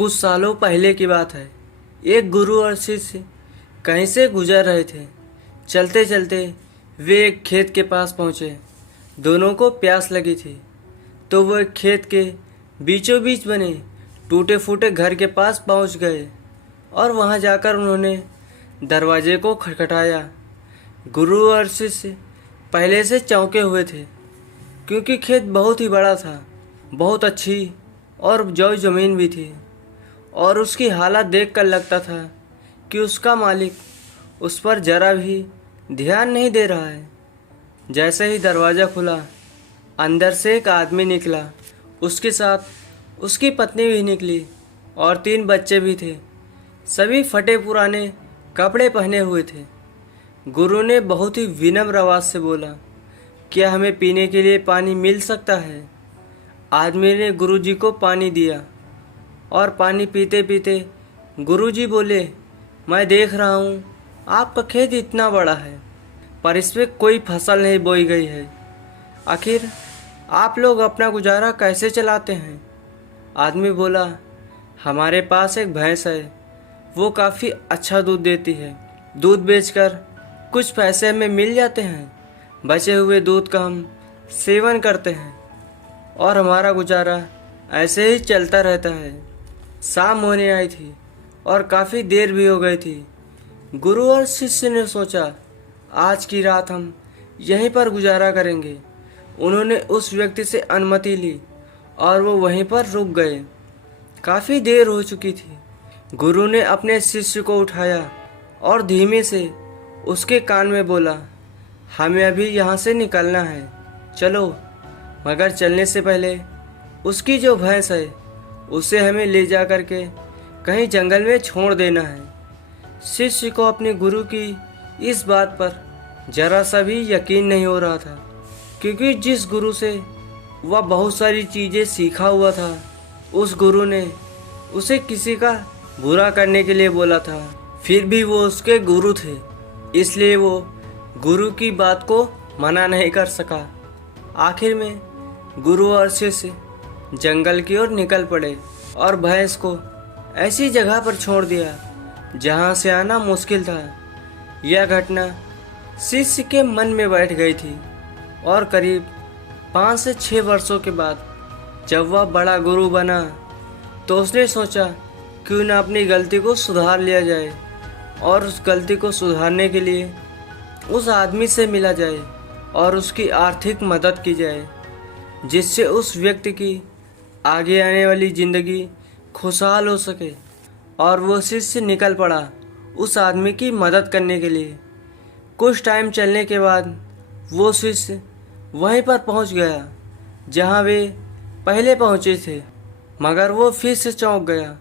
कुछ सालों पहले की बात है। एक गुरु और शिष्य कहीं से गुजर रहे थे। चलते चलते वे एक खेत के पास पहुँचे। दोनों को प्यास लगी थी, तो वो एक खेत के बीचों बीच बने टूटे फूटे घर के पास पहुँच गए और वहाँ जाकर उन्होंने दरवाजे को खटखटाया। गुरु और शिष्य पहले से चौंके हुए थे, क्योंकि खेत बहुत ही बड़ा था, बहुत अच्छी और उपजाऊ ज़मीन भी थी, और उसकी हालत देखकर लगता था कि उसका मालिक उस पर जरा भी ध्यान नहीं दे रहा है। जैसे ही दरवाज़ा खुला, अंदर से एक आदमी निकला। उसके साथ उसकी पत्नी भी निकली और 3 बच्चे भी थे। सभी फटे पुराने कपड़े पहने हुए थे। गुरु ने बहुत ही विनम्र आवाज़ से बोला, क्या हमें पीने के लिए पानी मिल सकता है? आदमी ने गुरुजी को पानी दिया और पानी पीते पीते गुरुजी बोले, मैं देख रहा हूँ आपका खेत इतना बड़ा है, पर इसमें कोई फसल नहीं बोई गई है। आखिर आप लोग अपना गुजारा कैसे चलाते हैं? आदमी बोला, हमारे पास एक भैंस है, वो काफ़ी अच्छा दूध देती है। दूध बेचकर कुछ पैसे हमें मिल जाते हैं। बचे हुए दूध का हम सेवन करते हैं और हमारा गुजारा ऐसे ही चलता रहता है। शाम होने आई थी और काफ़ी देर भी हो गई थी। गुरु और शिष्य ने सोचा, आज की रात हम यहीं पर गुजारा करेंगे। उन्होंने उस व्यक्ति से अनुमति ली और वो वहीं पर रुक गए। काफ़ी देर हो चुकी थी। गुरु ने अपने शिष्य को उठाया और धीमे से उसके कान में बोला, हमें अभी यहाँ से निकलना है, चलो। मगर चलने से पहले उसकी जो भैंस है उसे हमें ले जा कर के कहीं जंगल में छोड़ देना है। शिष्य को अपने गुरु की इस बात पर जरा सा भी यकीन नहीं हो रहा था, क्योंकि जिस गुरु से वह बहुत सारी चीज़ें सीखा हुआ था, उस गुरु ने उसे किसी का बुरा करने के लिए बोला था। फिर भी वो उसके गुरु थे, इसलिए वो गुरु की बात को मना नहीं कर सका। आखिर में गुरु और शिष्य जंगल की ओर निकल पड़े और भैंस को ऐसी जगह पर छोड़ दिया जहाँ से आना मुश्किल था। यह घटना शिष्य के मन में बैठ गई थी और करीब 5 से 6 वर्षों के बाद जब वह बड़ा गुरु बना, तो उसने सोचा क्यों न अपनी गलती को सुधार लिया जाए और उस गलती को सुधारने के लिए उस आदमी से मिला जाए और उसकी आर्थिक मदद की जाए, जिससे उस व्यक्ति की आगे आने वाली ज़िंदगी खुशहाल हो सके। और वो शिष्य निकल पड़ा उस आदमी की मदद करने के लिए। कुछ टाइम चलने के बाद वो शिष्य वहीं पर पहुंच गया जहां वे पहले पहुंचे थे, मगर वो फिर से चौंक गया।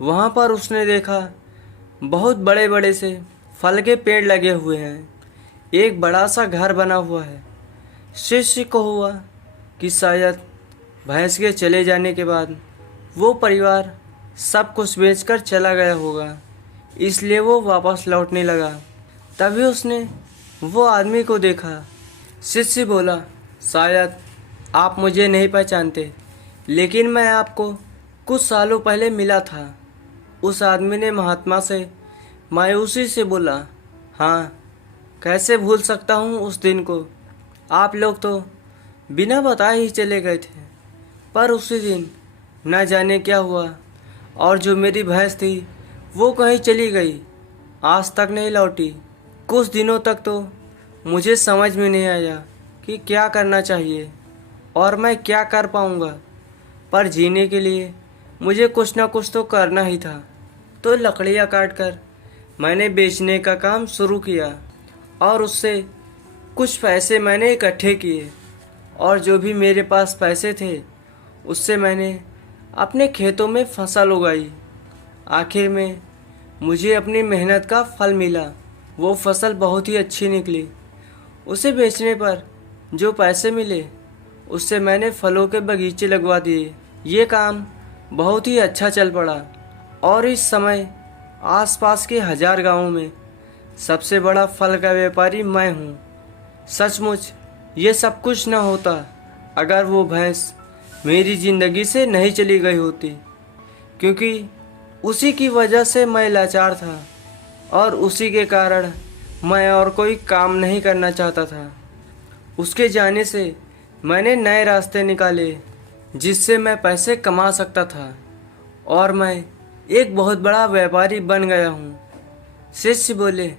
वहां पर उसने देखा बहुत बड़े बड़े से फल के पेड़ लगे हुए हैं, एक बड़ा सा घर बना हुआ है। शिष्य को हुआ कि शायद भैंस के चले जाने के बाद वो परिवार सब कुछ बेचकर चला गया होगा, इसलिए वो वापस लौटने लगा। तभी उसने वो आदमी को देखा। शिष्य बोला, शायद आप मुझे नहीं पहचानते, लेकिन मैं आपको कुछ सालों पहले मिला था। उस आदमी ने महात्मा से मायूसी से बोला, हाँ, कैसे भूल सकता हूँ उस दिन को। आप लोग तो बिना बताए ही चले गए थे, पर उसी दिन न जाने क्या हुआ, और जो मेरी भैंस थी वो कहीं चली गई, आज तक नहीं लौटी। कुछ दिनों तक तो मुझे समझ में नहीं आया कि क्या करना चाहिए और मैं क्या कर पाऊँगा, पर जीने के लिए मुझे कुछ ना कुछ तो करना ही था। तो लकड़ियाँ काट कर मैंने बेचने का काम शुरू किया और उससे कुछ पैसे मैंने इकट्ठे किए, और जो भी मेरे पास पैसे थे उससे मैंने अपने खेतों में फसल उगाई। आखिर में मुझे अपनी मेहनत का फल मिला। वो फसल बहुत ही अच्छी निकली। उसे बेचने पर जो पैसे मिले उससे मैंने फलों के बगीचे लगवा दिए। ये काम बहुत ही अच्छा चल पड़ा और इस समय आसपास के 1000 गांवों में सबसे बड़ा फल का व्यापारी मैं हूँ। सचमुच ये सब कुछ न होता अगर वो भैंस मेरी ज़िंदगी से नहीं चली गई होती, क्योंकि उसी की वजह से मैं लाचार था और उसी के कारण मैं और कोई काम नहीं करना चाहता था। उसके जाने से मैंने नए रास्ते निकाले जिससे मैं पैसे कमा सकता था और मैं एक बहुत बड़ा व्यापारी बन गया हूँ। शिष्य बोले,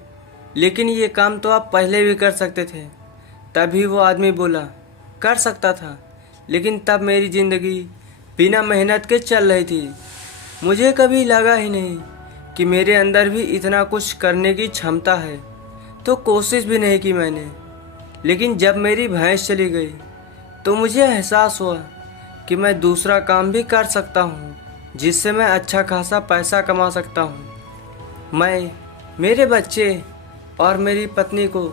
लेकिन ये काम तो आप पहले भी कर सकते थे। तभी वो आदमी बोला, कर सकता था, लेकिन तब मेरी ज़िंदगी बिना मेहनत के चल रही थी। मुझे कभी लगा ही नहीं कि मेरे अंदर भी इतना कुछ करने की क्षमता है, तो कोशिश भी नहीं की मैंने। लेकिन जब मेरी भैंस चली गई तो मुझे एहसास हुआ कि मैं दूसरा काम भी कर सकता हूँ जिससे मैं अच्छा खासा पैसा कमा सकता हूँ। मैं मेरे बच्चे और मेरी पत्नी को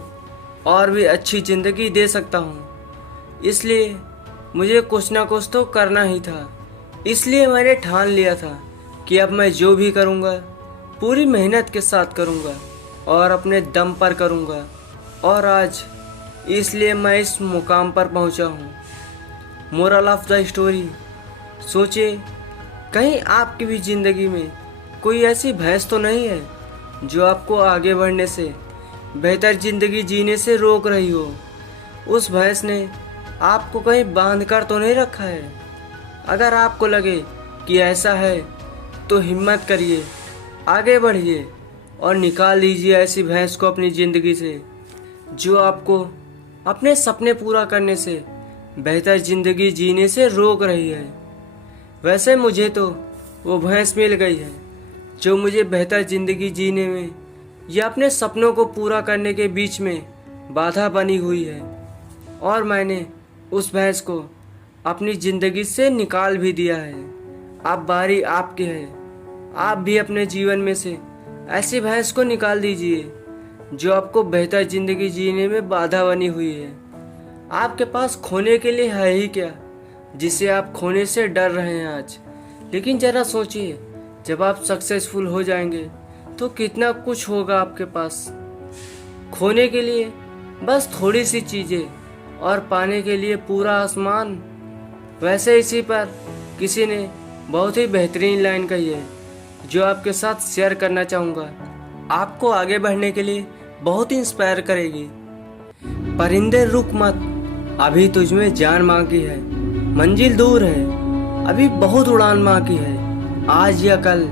और भी अच्छी ज़िंदगी दे सकता हूँ। इसलिए मुझे कुछ ना कुछ तो करना ही था। इसलिए मैंने ठान लिया था कि अब मैं जो भी करूँगा पूरी मेहनत के साथ करूँगा और अपने दम पर करूँगा। और आज इसलिए मैं इस मुकाम पर पहुँचा हूँ। मोरल ऑफ द स्टोरी, सोचिए कहीं आपकी भी ज़िंदगी में कोई ऐसी भैंस तो नहीं है जो आपको आगे बढ़ने से, बेहतर ज़िंदगी जीने से रोक रही हो। उस भैंस ने आपको कहीं बांध कर तो नहीं रखा है। अगर आपको लगे कि ऐसा है तो हिम्मत करिए, आगे बढ़िए और निकाल दीजिए ऐसी भैंस को अपनी ज़िंदगी से जो आपको अपने सपने पूरा करने से, बेहतर ज़िंदगी जीने से रोक रही है। वैसे मुझे तो वो भैंस मिल गई है जो मुझे बेहतर ज़िंदगी जीने में या अपने सपनों को पूरा करने के बीच में बाधा बनी हुई है, और मैंने उस भैंस को अपनी ज़िंदगी से निकाल भी दिया है। अब बारी आपकी है। आप भी अपने जीवन में से ऐसी भैंस को निकाल दीजिए जो आपको बेहतर ज़िंदगी जीने में बाधा बनी हुई है। आपके पास खोने के लिए है ही क्या जिसे आप खोने से डर रहे हैं आज। लेकिन ज़रा सोचिए, जब आप सक्सेसफुल हो जाएंगे तो कितना कुछ होगा आपके पास। खोने के लिए बस थोड़ी सी चीज़ें और पाने के लिए पूरा आसमान। वैसे इसी पर किसी ने बहुत ही बेहतरीन लाइन कही है जो आपके साथ शेयर करना चाहूँगा। आपको आगे बढ़ने के लिए बहुत इंस्पायर करेगी। परिंदे रुक मत, अभी तुझमें जान बाकी है। मंजिल दूर है, अभी बहुत उड़ान बाकी है। आज या कल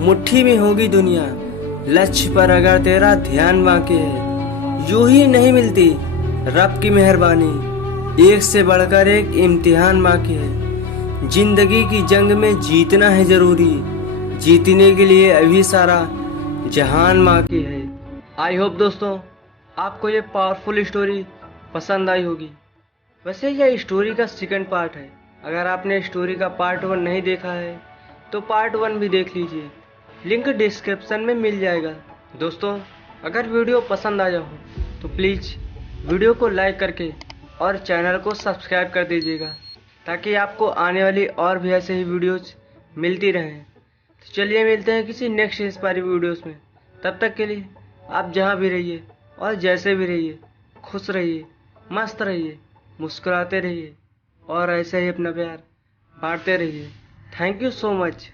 मुट्ठी में होगी दुनिया, लक्ष्य पर अगर तेरा ध्यान बाकी है। यूं ही नहीं मिलती रब की मेहरबानी, एक से बढ़कर एक इम्तिहान बाकी है। जिंदगी की जंग में जीतना है जरूरी, जीतने के लिए अभी सारा जहान बाकी है। आई होप दोस्तों आपको ये पावरफुल स्टोरी पसंद आई होगी। वैसे यह स्टोरी का सेकंड पार्ट है। अगर आपने स्टोरी का पार्ट 1 नहीं देखा है तो पार्ट 1 भी देख लीजिए, लिंक डिस्क्रिप्शन में मिल जाएगा। दोस्तों अगर वीडियो पसंद आया हो तो प्लीज़ वीडियो को लाइक करके और चैनल को सब्सक्राइब कर दीजिएगा ताकि आपको आने वाली और भी ऐसे ही वीडियोज़ मिलती रहें। तो चलिए मिलते हैं किसी नेक्स्ट इंस्पायरिंग वीडियोज़ में। तब तक के लिए आप जहाँ भी रहिए और जैसे भी रहिए, खुश रहिए, मस्त रहिए, मुस्कुराते रहिए और ऐसे ही अपना प्यार बांटते रहिए। Thank you so much.